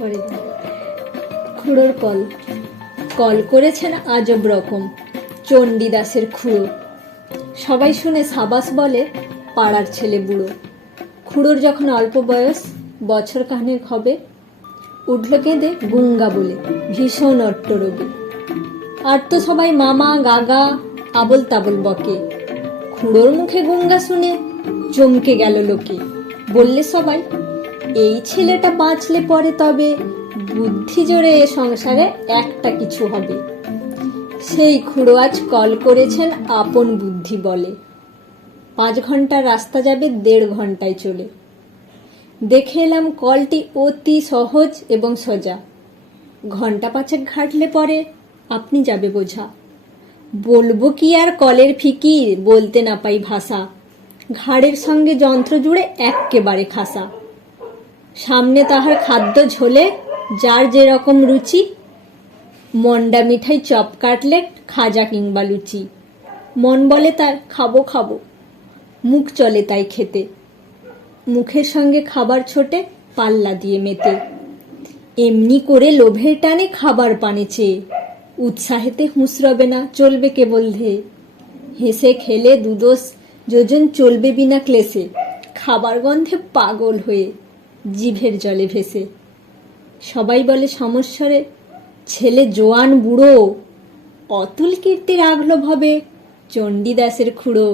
করে দাও। খুড়োর call call করেছেন আজব রকম চণ্ডীদাসের খুড়ো। সবাই শুনে সাবাস বলে পাড়ার ছেলে বুড়ো। খুড়োর যখন অল্প বয়স, বছর খানেক হবে, উঠল কেঁদে গুঙ্গা বলে ভীষণ অট্টরোগে। আর তো সবাই মামা গাগা আবল তাবল বকে। খুড়োর মুখে গুঙ্গা শুনে চমকে গেল লোকে। বললে সবাই, এই ছেলেটা বাঁচলে পরে তবে বুদ্ধি জোরে এ সংসারে একটা কিছু হবে। সেই খুড়ো আজ কল করেছেন আপন বুদ্ধি বলে। 5 ঘন্টার রাস্তা যাবে 1.5 ঘন্টায় চলে। দেখে এলাম কলটি অতি সহজ এবং সোজা। ঘন্টা 5 ঘাটলে পরে আপনি যাবে বোঝা। বলবো কি আর কলের ফিকির, বলতে না পাই ভাষা। ঘাড়ের সঙ্গে যন্ত্র জুড়ে এক্কেবারে খাসা। সামনে তাহার খাদ্য ঝোলে যার যেরকম রুচি, মন্ডা মিঠাই, চপ কাটলেট, খাজা কিংবা লুচি। মন বলে তার খাবো খাবো, মুখ চলে তাই খেতে। মুখের সঙ্গে খাবার ছোটে পাল্লা দিয়ে মেতে। এমনি করে লোভের টানে খাবার পানে চেয়ে উৎসাহেতে হুঁশ রবে না, চলবে কেবল ধেয়ে। হেসে খেলে 2 যোজন চলবে বিনা ক্লেশে, খাবার গন্ধে পাগল হয়ে জিভের জলে ভেসে। সবাই বলে সমস্বরে, ছেলে জোয়ান বুড়ো, অতুল কীর্তি রাখল ভবে চণ্ডীদাসের খুড়ো।